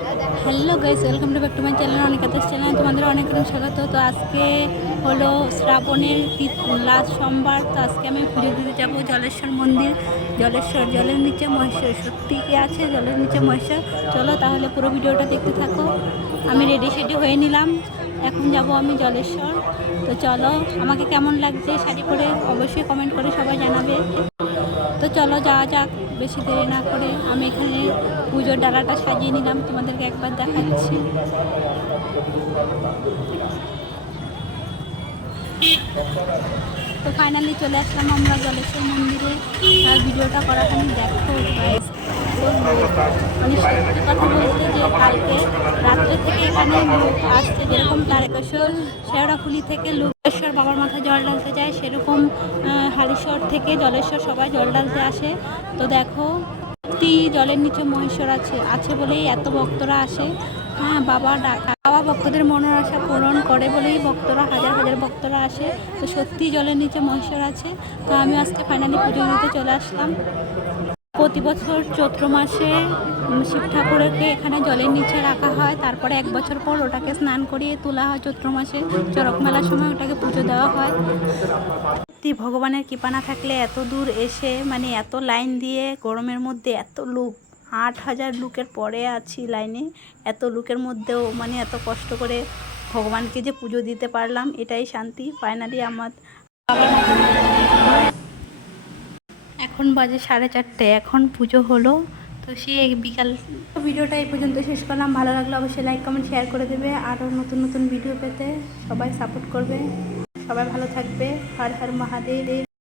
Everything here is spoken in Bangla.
Hello guys, welcome to back to my channel অনিকাতাস চ্যানেল। তোমাদের অনেক অনেক স্বাগত। তো আজকে হলো শ্রাবণের লাস্ট সোমবার। তো আজকে আমি পুজো দিতে যাবো জলেশ্বর মন্দির। জলেশ্বর, জলের নিচে মহেশ্বর। সত্যি কি আছে জলের নিচে মহেশ্বর? চলো তাহলে পুরো ভিডিওটা দেখতে থাকো। আমি রেডি সেডি হয়ে নিলাম, এখন যাব আমি জলেশ্বর। তো চলো, আমাকে কেমন লাগছে শাড়ি পরে অবশ্যই কমেন্ট করে সবাই জানাবে। তো চলো যাওয়া যাক, বেশি দেরি না করে। আমি এখানে পুজোর ডালাটা সাজিয়ে নিলাম, তোমাদেরকে একবার দেখাচ্ছি। তো ফাইনালি চলে আসলাম আমরা জলেশ্বর মন্দিরে। আর ভিডিওটা করাখানি দেখো গাইস, মানে সত্যি কথা বলতে যে কালকে রাত্রে থেকে এখানে লোক আসছে, যেরকম তারকেশ্বর শেওড়াফুলি থেকে লোকেশ্বর বাবার মাথায় জল ঢালতে যায়, সেরকম হালিশ্বর থেকে জলেশ্বর সবাই জল ঢালতে আসে। তো দেখো জলের নিচে মহেশ্বর আছে আছে বলেই এত ভক্তরা আসে। হ্যাঁ, বাবা ভক্তদের মনের আশা পূরণ করে বলেই ভক্তরা হাজার হাজার ভক্তরা আসে। তো সত্যি জলের নিচে মহেশ্বর আছে। তো আমি আজকে ফাইনালি পুজো দিতে চলে আসলাম। প্রতি বছর চৈত্র মাসে শিব ঠাকুরকে এখানে জলের নিচে রাখা হয়, তারপরে 1 বছর পর ওটাকে স্নান করিয়ে তোলা হয়। চৈত্র মাসে চড়ক মেলার সময় ওটাকে পুজো দেওয়া হয়। সত্যি ভগবানের কৃপা না থাকলে এত দূর এসে, মানে এত লাইন দিয়ে গরমের মধ্যে এত লোক, 8,000 লোকের পরে আছি লাইনে, এত লোকের মধ্যেও মানে এত কষ্ট করে ভগবানকে যে পুজো দিতে পারলাম, এটাই শান্তি। ফাইনালি আমার এখন বাজে 4:30, এখন পুজো হলো। তো সেই বিকাল ভিডিওটা এই পর্যন্ত শেষ করলাম। ভালো লাগলে অবশ্যই লাইক কমেন্ট শেয়ার করে দেবে। আরও নতুন নতুন ভিডিও পেতে সবাই সাপোর্ট করবে। সবাই ভালো থাকবে। হর হর মহাদেব।